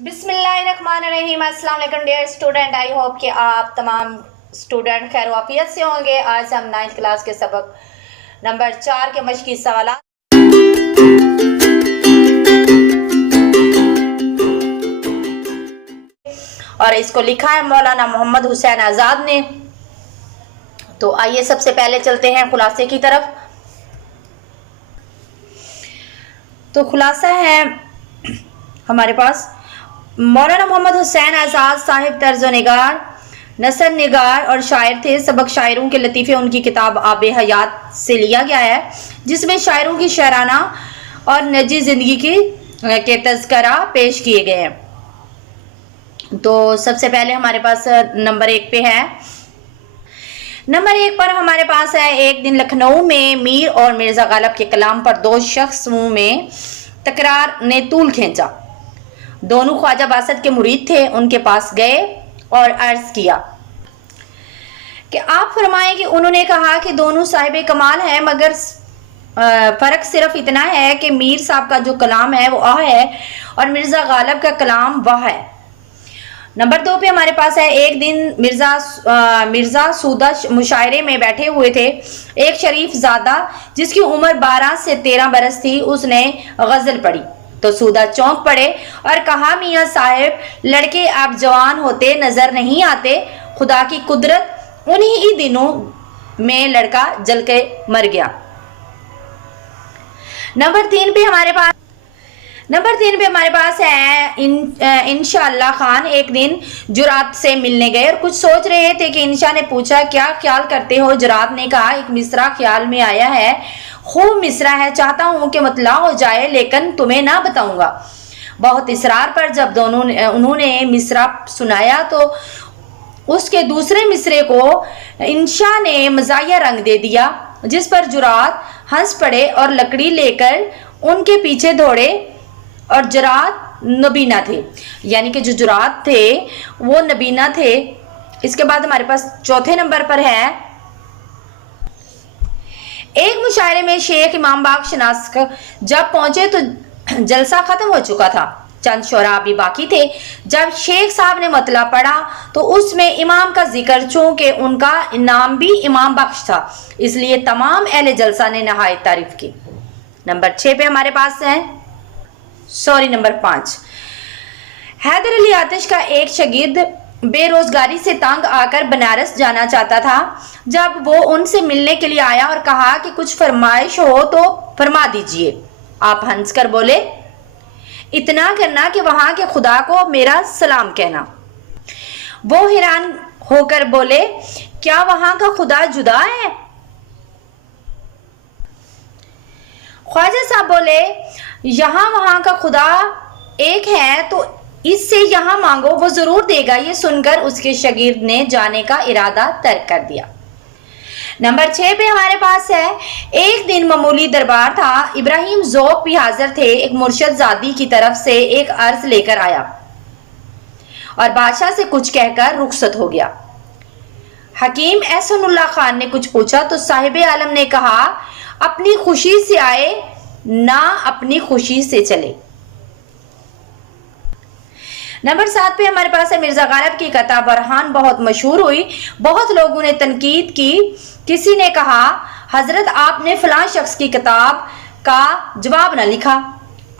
बिस्मिल्लाहिर्रहमानिर्रहीम। अस्सलाम वालेकुम डियर स्टूडेंट, आई होप कि आप तमाम स्टूडेंट खैर वाफियत से होंगे। आज हम 9th क्लास के सबक नंबर 4 के मशक़ी सवाल और इसको लिखा है मौलाना मोहम्मद हुसैन आज़ाद ने। तो आइए सबसे पहले चलते हैं खुलासे की तरफ। तो खुलासा है हमारे पास, मौलाना मोहम्मद हुसैन आज़ाद साहिब तर्ज़ निगार, नसर निगार और शायर थे। सबक शायरों के लतीफ़े उनकी किताब आब हयात से लिया गया है, जिसमें शायरों की शायराना और निजी ज़िंदगी के तज़किरा पेश किए गए हैं। तो सबसे पहले हमारे पास नंबर 1 पे है। नंबर 1 पर हमारे पास है, एक दिन लखनऊ में मीर और मिर्ज़ा गालिब के कलाम पर दो शख्सों में तकरार ने तूल खींचा। दोनों ख्वाजा बासत के मुरीद थे। उनके पास गए और अर्ज किया कि आप फरमाएं कि उन्होंने कहा कि दोनों साहिब कमाल हैं, मगर फ़र्क सिर्फ इतना है कि मीर साहब का जो कलाम है वो आ है और मिर्ज़ा गालिब का कलाम वाह है। नंबर 2 पे हमारे पास है, एक दिन मिर्ज़ा सूदा मुशायरे में बैठे हुए थे। एक शरीफ ज़ादा जिसकी उम्र 12 से 13 बरस थी, उसने गज़ल पढ़ी तो सूदा चौंक पड़े और कहा, मियाँ साहब, लड़के आप जवान होते नजर नहीं आते। खुदा की कुदरत, उन्हीं ही दिनों में लड़का जल के मर गया। नंबर 3 पे हमारे पास है, इंशाअल्लाह खान एक दिन जुरात से मिलने गए और कुछ सोच रहे थे कि इंशा ने पूछा, क्या ख्याल करते हो? जुरात ने कहा, एक मिसरा ख्याल में आया है, खूब मिसरा है, चाहता हूं कि मतला हो जाए, लेकिन तुम्हें ना बताऊंगा। बहुत इसरार पर जब उन्होंने मिसरा सुनाया तो उसके दूसरे मिसरे को इंशा ने मज़ाहिया रंग दे दिया, जिस पर जुरात हंस पड़े और लकड़ी लेकर उनके पीछे दौड़े। और जुरात नबीना थे, यानी कि जो जुरात थे वो नबीना थे। इसके बाद हमारे पास चौथे नंबर पर है, एक मुशायरे में शेख इमाम बाग जब पहुंचे तो जलसा खत्म हो चुका था, चंद शोरा भी बाकी थे। जब शेख साहब ने मतला पढ़ा तो उसमें इमाम का जिक्र, चूंकि उनका नाम भी इमाम बख्श था, इसलिए तमाम अहले जलसा ने नहायत तारीफ की। नंबर 6 पे हमारे पास है, नंबर 5, हैदर अली आतिश का एक शागिर्द बेरोजगारी से तंग आकर बनारस जाना चाहता था। जब वो उनसे मिलने के लिए आया और कहा कि कुछ फरमाइश हो तो फरमा दीजिए, आप हंसकर बोले, इतना करना कि वहां के खुदा को मेरा सलाम कहना। वो हैरान होकर बोले, क्या वहां का खुदा जुदा है? ख्वाजा साहब बोले, यहाँ वहां का खुदा एक है, तो इससे यहाँ मांगो, वो जरूर देगा। ये सुनकर उसके शागिर्द ने जाने का इरादा तर्क कर दिया। नंबर 6 पे हमारे पास है, एक दिन मामूली दरबार था, इब्राहिम ज़ौक़ भी हाजिर थे। एक मुर्शद ज़ादी की तरफ से एक अर्ज लेकर आया और बादशाह से कुछ कहकर रुखसत हो गया। हकीम एहसानुल्लाह खान ने कुछ पूछा तो साहिब आलम ने कहा, अपनी खुशी से आए ना अपनी खुशी से चले। नंबर 7 पे हमारे पास है, मिर्जा गालिब की कथा बरहान बहुत मशहूर हुई। बहुत लोगों ने तनकीद की। किसी ने कहा, हजरत, आपने फलां शख्स की किताब का जवाब न लिखा।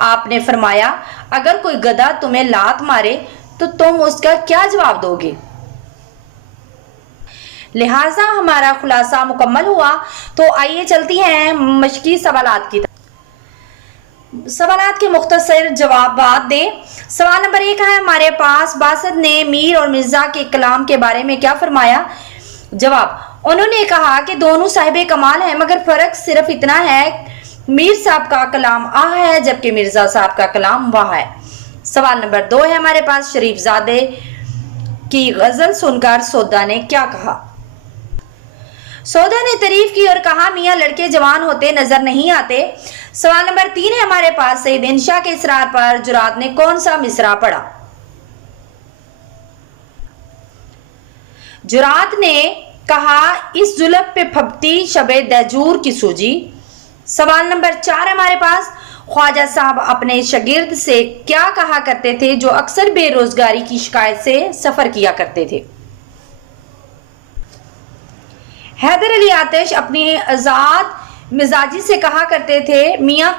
आपने फरमाया, अगर कोई गधा तुम्हें लात मारे तो तुम उसका क्या जवाब दोगे? लिहाजा हमारा खुलासा मुकम्मल हुआ। तो आइए चलती हैं मशक़ी सवालात की तरफ। सवालात के मुख्तसर जवाब दें। सवाल नंबर 1 है हमारे पास, बासत ने मीर और मिर्जा के कलाम के बारे में क्या फरमाया? जवाब, उन्होंने कहा कि दोनों साहिब कमाल हैं, मगर फर्क सिर्फ इतना है, मीर साहब का कलाम आ है जबकि मिर्जा साहब का कलाम वाह है। सवाल नंबर 2 है हमारे पास, शरीफजादे की गजल सुनकर सौदा ने क्या कहा? सौदा ने तारीफ की और कहा, मियाँ लड़के जवान होते नजर नहीं आते। सवाल नंबर 3 है हमारे पास, सईद इंशा के इसरार पर जुरात ने कौन सा मिसरा पढ़ा? जुरात ने कहा, इस जुल्फ पे फबती शबे दजूर की सूजी। सवाल नंबर 4 हमारे पास, ख्वाजा साहब अपने शागिर्द से क्या कहा करते थे जो अक्सर बेरोजगारी की शिकायत से सफर किया करते थे? हैदर अली आतिश अपनी आजाद मिजाजी से कहा करते थे, मियाँ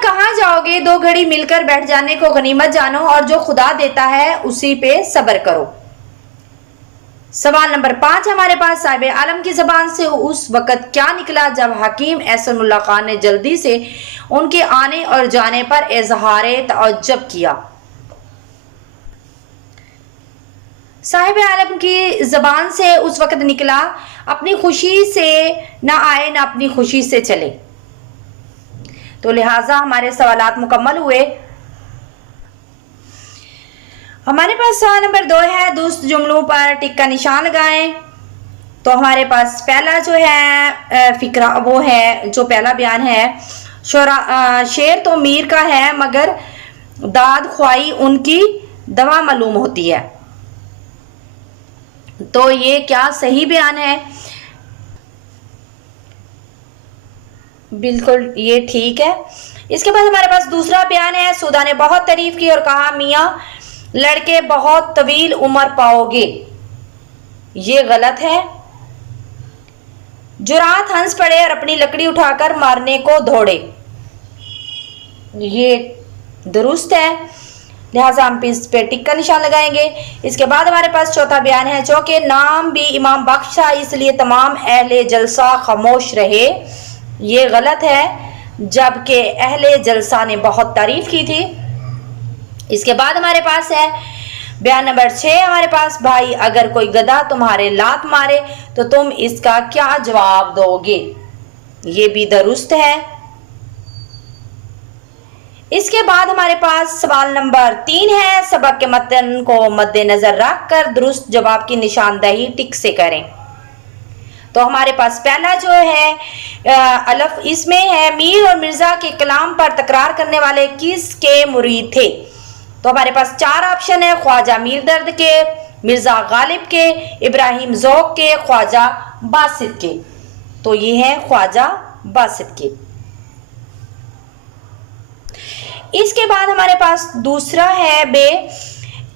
कहाँ जाओगे, 2 घड़ी मिलकर बैठ जाने को गनीमत जानो और जो खुदा देता है उसी पे सब्र करो। सवाल नंबर 5 हमारे पास, साहिब आलम की जबान से उस वक़्त क्या निकला जब हकीम एहसानुल्लाह खान ने जल्दी से उनके आने और जाने पर इजहार तअज्जुब किया? साहिब आलम की जबान से उस वक़्त निकला, अपनी खुशी से ना आए ना अपनी खुशी से चले। तो लिहाजा हमारे सवालात मुकम्मल हुए। हमारे पास सवाल नंबर 2 है, दुरुस्त जुमलों पर टिक का निशान लगाएं। तो हमारे पास पहला जो है फिक्रा वो है, जो पहला बयान है, शेर तो मीर का है मगर दाद ख्वाही उनकी दवा मालूम होती है। तो ये क्या सही बयान है? बिल्कुल ये ठीक है। इसके बाद हमारे पास दूसरा बयान है, सुधा ने बहुत तारीफ की और कहा, मियाँ लड़के बहुत तवील उम्र पाओगे। ये गलत है। जुरात हंस पड़े और अपनी लकड़ी उठाकर मारने को दौड़े। ये दुरुस्त है, लिहाजा हम इस पे टिक का निशान लगाएंगे। इसके बाद हमारे पास चौथा बयान है, चौके नाम भी इमाम बख्श था इसलिए तमाम अहले जलसा खामोश रहे। ये गलत है, जबकि अहले जलसा ने बहुत तारीफ की थी। इसके बाद हमारे पास है बयान नंबर 6 हमारे पास, भाई अगर कोई गधा तुम्हारे लात मारे तो तुम इसका क्या जवाब दोगे? ये भी दुरुस्त है। इसके बाद हमारे पास सवाल नंबर 3 है, सबक के मतन को मद्देनजर रखकर दुरुस्त जवाब की निशानदही टिक से करें। तो हमारे पास पहला जो है अलफ, इसमें है मीर और मिर्जा के कलाम पर तकरार करने वाले किसके मुरीद थे? तो हमारे पास 4 ऑप्शन है, ख्वाजा मीर दर्द के, मिर्जा गालिब के, इब्राहिम ज़ौक़ के, ख्वाजा बासित के। तो ये है ख्वाजा बासित के। इसके बाद हमारे पास दूसरा है बे,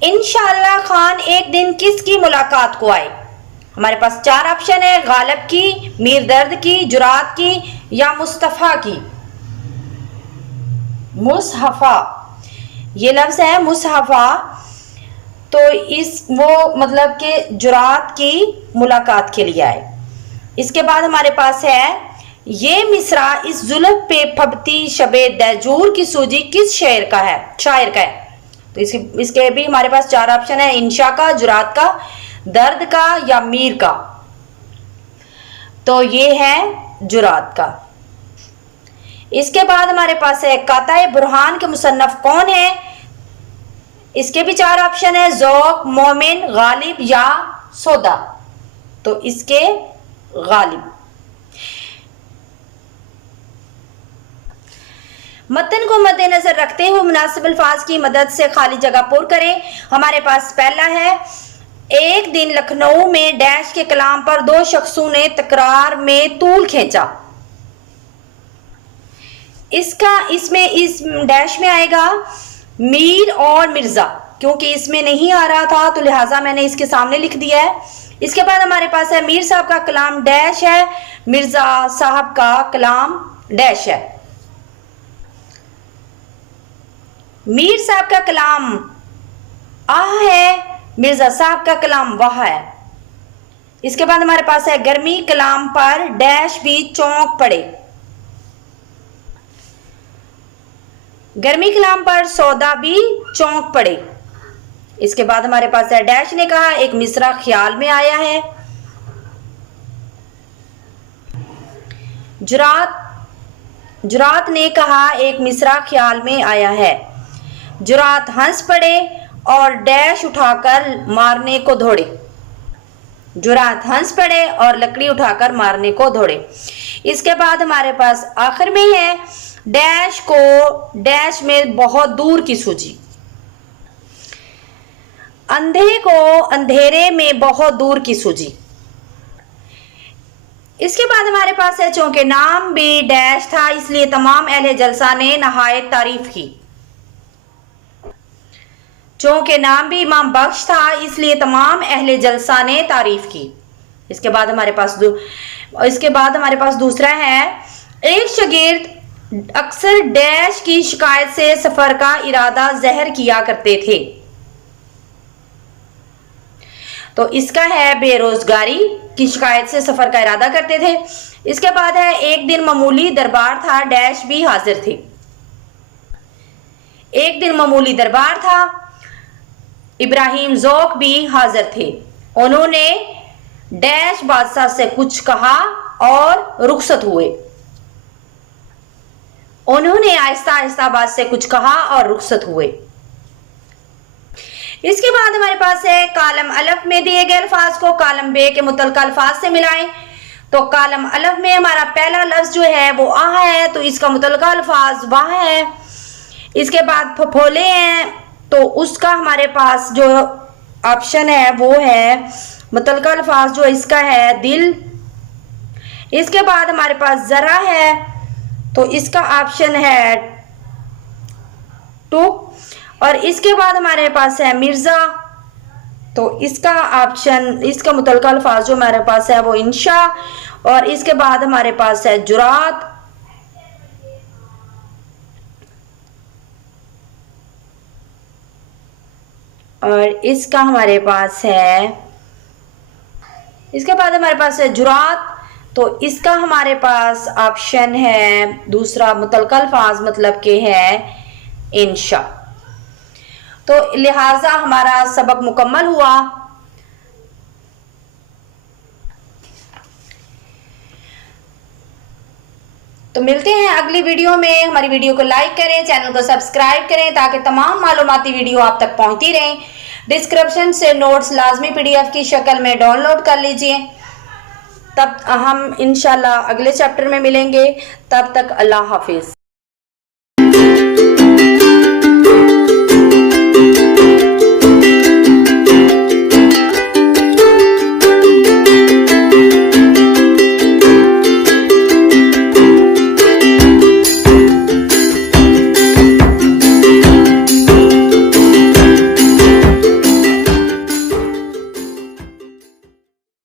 इंशाअल्लाह खान एक दिन किसकी मुलाकात को आए? हमारे पास 4 ऑप्शन है, गालिब की, मीर दर्द की, जुरात की या मुस्तफ़ा की। मुसहफ़ा, ये लफ्ज़ है मुसहफ़ा, तो इस वो मतलब के जुरात की मुलाकात के लिए आए। इसके बाद हमारे पास है, ये मिसरा इस जुल्फ़ पे फबती शबे दैजूर की सूजी किस शायर का है? तो इसके भी हमारे पास 4 ऑप्शन है, इंशा का, जुरात का, दर्द का या मीर का। तो ये है जुरात का। इसके बाद हमारे पास है, काताए बुरहान के मुसन्नफ कौन है? इसके भी 4 ऑप्शन है, ज़ौक़, मोमिन, गालिब या सौदा। तो इसके गालिब। मतन को मद्देनजर रखते हुए मुनासिब अल्फाज की मदद से खाली जगह पुर करें। हमारे पास पहला है, एक दिन लखनऊ में डैश के कलाम पर 2 शख्सों ने तकरार में तूल खींचा। इसमें इस डैश में आएगा मीर और मिर्जा, क्योंकि इसमें नहीं आ रहा था तो लिहाजा मैंने इसके सामने लिख दिया है। इसके बाद हमारे पास है, मीर साहब का कलाम डैश है, मिर्जा साहब का कलाम डैश है। मीर साहब का कलाम आह है, मिर्जा साहब का कलाम वाह है। इसके बाद हमारे पास है, गर्मी कलाम पर डैश भी चौंक पड़े। गर्मी कलाम पर सौदा भी चौंक पड़े। इसके बाद हमारे पास है, डैश ने कहा एक मिसरा ख्याल में आया है। जुरात ने कहा एक मिसरा ख्याल में आया है। जुरात हंस पड़े और डैश उठाकर मारने को दौड़े। जुरात हंस पड़े और लकड़ी उठाकर मारने को दौड़े। इसके बाद हमारे पास आखिर में है, डैश को डैश में बहुत दूर की सूझी। अंधे को अंधेरे में बहुत दूर की सूझी। इसके बाद हमारे पास है चूंकि नाम भी डैश था इसलिए तमाम अहले जलसा ने नहायत तारीफ की। चूंकि नाम भी इमाम बख्श था इसलिए तमाम अहले जलसा ने तारीफ की। इसके बाद हमारे पास दूसरा है, एक शागिर्द अक्सर डैश की शिकायत से सफर का इरादा ज़हर किया करते थे। तो इसका है बेरोजगारी की शिकायत से सफर का इरादा करते थे। इसके बाद है, एक दिन मामूली दरबार था डैश भी हाजिर थे। एक दिन मामूली दरबार था, इब्राहिम ज़ौक भी हाजिर थे। उन्होंने डैश बादशाह से कुछ कहा और रुखसत हुए। उन्होंने आहिस्ता आहिस्ता बादशाह से कुछ कहा और रुखसत हुए। इसके बाद हमारे पास है, कालम अलफ में दिए गए अल्फाज को कालम बे के मुतल्लिका अल्फाज से मिलाएं। तो कालम अलफ में हमारा पहला लफ्ज जो है वो आ है, तो इसका मुतल्लिका अल्फाज वाह है। इसके बाद फफोले हैं, तो उसका हमारे पास जो ऑप्शन है वो है मुतल्लिका अल्फाज जो इसका है दिल। इसके बाद हमारे पास जरा है, तो इसका ऑप्शन है टू। और इसके बाद हमारे पास है मिर्जा, तो इसका ऑप्शन, इसका मुतल्लिका अल्फाज जो हमारे पास है वो इंशा। और इसके बाद हमारे पास है जुरात। और इसका हमारे पास है, इसके बाद हमारे पास है जुरात, तो इसका हमारे पास ऑप्शन है दूसरा मुतल्लिका अल्फाज मतलब के है इंशा। तो लिहाजा हमारा सबक मुकम्मल हुआ। तो मिलते हैं अगली वीडियो में। हमारी वीडियो को लाइक करें, चैनल को सब्सक्राइब करें ताकि तमाम मालूमाती वीडियो आप तक पहुंचती रहें। डिस्क्रिप्शन से नोट्स लाजमी PDF की शक्ल में डाउनलोड कर लीजिए। तब हम इंशाल्लाह अगले चैप्टर में मिलेंगे। तब तक अल्लाह हाफिज।